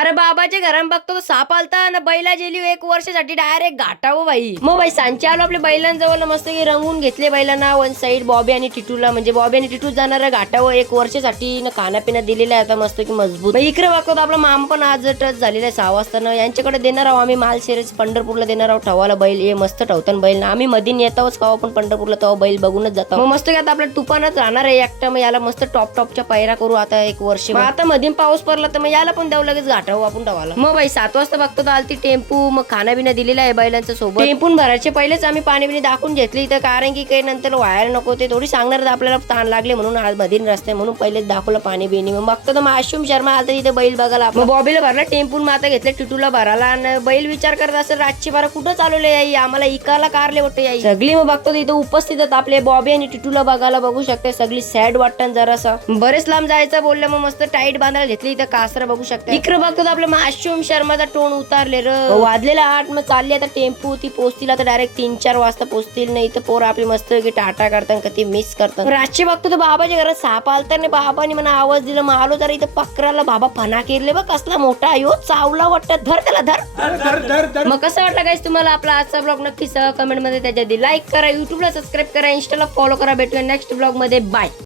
अरे बाबाच्या घरात बघतो तो साप आलता ना बैला गेली 1 वर्षासाठी डायरेक्ट घाटावं बाई. मग बाई सांचे आलो आपल्या बैलांजवळ मस्त की रंगून घेतले बैलांना वन साइड बॉबी आणि टिटूला, म्हणजे बॉबी आणि टिटू जाणार घाटावं 1 वर्षासाठी ना खानापिना दिलेला आहे आता मस्त की मजबूत. इकडे बघतो आपला मामा पण आज टच झालेला आहे 6 वाजता. यांच्याकडे देणार आहोत आम्ही माल शेरेच पंढरपूरला देणार आहोत ठवाला बैल. हे मस्त ठवताना बैल ना आम्ही मधीन येतावच खावा पण पंढरपूरला तेव्हा बैल बघूनच जातो. मग मस्त की आता आपल्या तुफानच राहणार आहे एकटा. मग याला मस्त टॉपच्या पायरा करू आता 1 वर्ष. मग आता मधीन पाऊस पडला तर मग याला पण द्यावं लगेच घाटावं आपण ठवाला. मग बाई 7 वाजता बघतो तर आलती टेम्पू. मग खानाबिना दिलेला आहे बैलांच्या सोबत. टेम्पून भरायचे पहिलेच आम्ही पाणी बिणी दाखवून घेतली तर कारण की काही नंतर व्हायला नको ते थोडी सांगणार आपल्याला ताण लागले म्हणून आज मधीन रस्ते म्हणून पहिलेच दाखवलं पाणी बिणी. मग बघतो तर माशूम शर्मा आता इथे बैल बघायला. मग बॉबीला भरला टेम्पून मग आता घेतलं टिटूला भराला. आणि बैल विचार करत असेल रातची बारा कुठं चालवले याई आम्हाला इकाला कारले वाटतं याई सगळी. मग बघतो इथं उपस्थित आपले बॉबी आणि टिटूला बघायला बघू शकते सगळी सॅड वाटतं जरासा. बरेच लांब जायचं बोललं मग मस्त टाईट बांधायला घेतली इथं कासरा बघू शकते. इकडे बघतो आपलं माशूम शर्माचा टोन उतारले र. वाजलेला 8 मग चालली आता टेम्पू. ती पोहोचतील आता डायरेक्ट 3-4 वाजता पोहोचतील. नाही तर पोर आपली मस्त की टाटा करतात कधी मिस करतात. रातची बघतो तर बाबाच्या घरात साप आलता नाही बाबाने मला आवाज दिला. मग आलो तर इथं पकराला बाबा फना केले बघ कसला मोठा यो चावला वाटत. धर त्याला धर. मग कसं वाटलं गाईस तुम्हाला आपला आजचा ब्लॉग? नक्की कमेंट मध्ये त्याच्या लाईक करा, युट्यूबला सबस्क्राईब करा, इंस्टाला फॉलो करा. भेटूया नेक्स्ट ब्लॉग मध्ये. बाय.